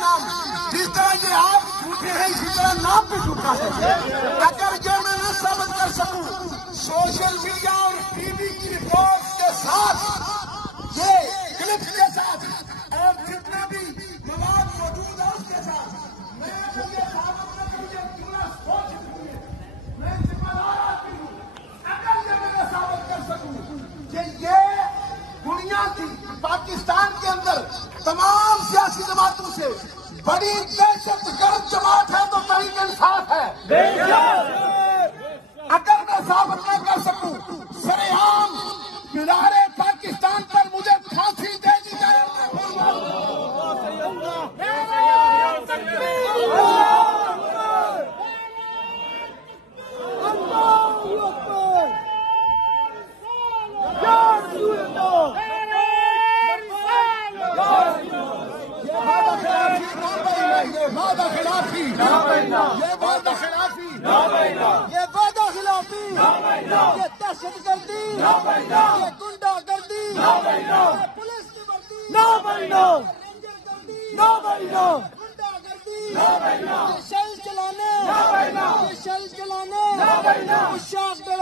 نام، جس طرح یہ آپ جھوٹے ہیں اسی طرح نام بھی جھوٹا ہے۔ اگر یہ میں نہ ثابت کر سکوں سوشل میڈیا اور ٹی وی کی رپورٹ کے ساتھ، یہ کلپ کے ساتھ اور جتنا بھی مواد موجود ہے اس کے ساتھ، میں یہ ثابت نہ کروں یہ جملہ سوچ رہی ہے، میں ذمہ دار آدمی ہوں۔ اگر یہ میں ثابت کر سکوں کہ یہ دنیا کی پاکستان کے اندر تمام سیاسی جماعتوں سے بڑی دہشت گرد جماعت ہے تو تحریک انصاف ہے۔ اگر میں ثابت نہ کر سکوں سر عام مینار پاکستان پر مجھے پھانسی دے دی جائے، یہ وعدہ خلافی، یہ وعدہ خلافی، یہ وعدہ خلافی، یہ دہشت گردی، یہ گنڈا گردی، پولیس کی ورزی، رینجر گردی، گنڈا گردی، یہ شیل چلانے،